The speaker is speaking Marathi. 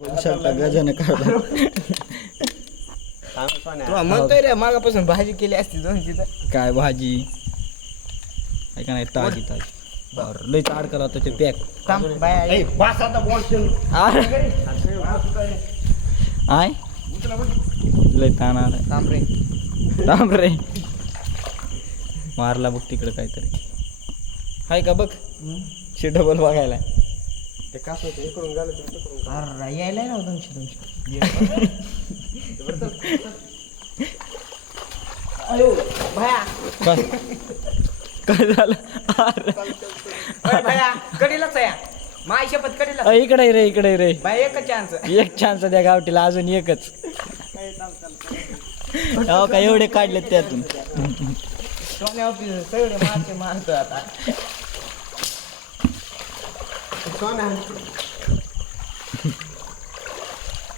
गजाने काढला तू म्हणतोय रे मागापासून भाजी केली असती दोन तिथं. काय भाजी ऐका नाही ताजी ताजी बरं लय चाड करा ते पॅक थांब बाय आय लय ताण आलाय थांब रे. थांब रे मारला बघ तिकडे काहीतरी हाय का बघ शे डबल बघायला ते कास होते इकडून गेलं तिकडून. अरे यायला ना तुमची अयो भया बस काय झालं अरे भया कडीलाच आहे माय शपथ कडीला इकडे रे इकडे रे बाय एकच चान्स. एक चान्स द्या गावठीला अजून एकच हो का एवढे काढलेत त्यातून सोने ऑफिस सगळे मारतो आता सोना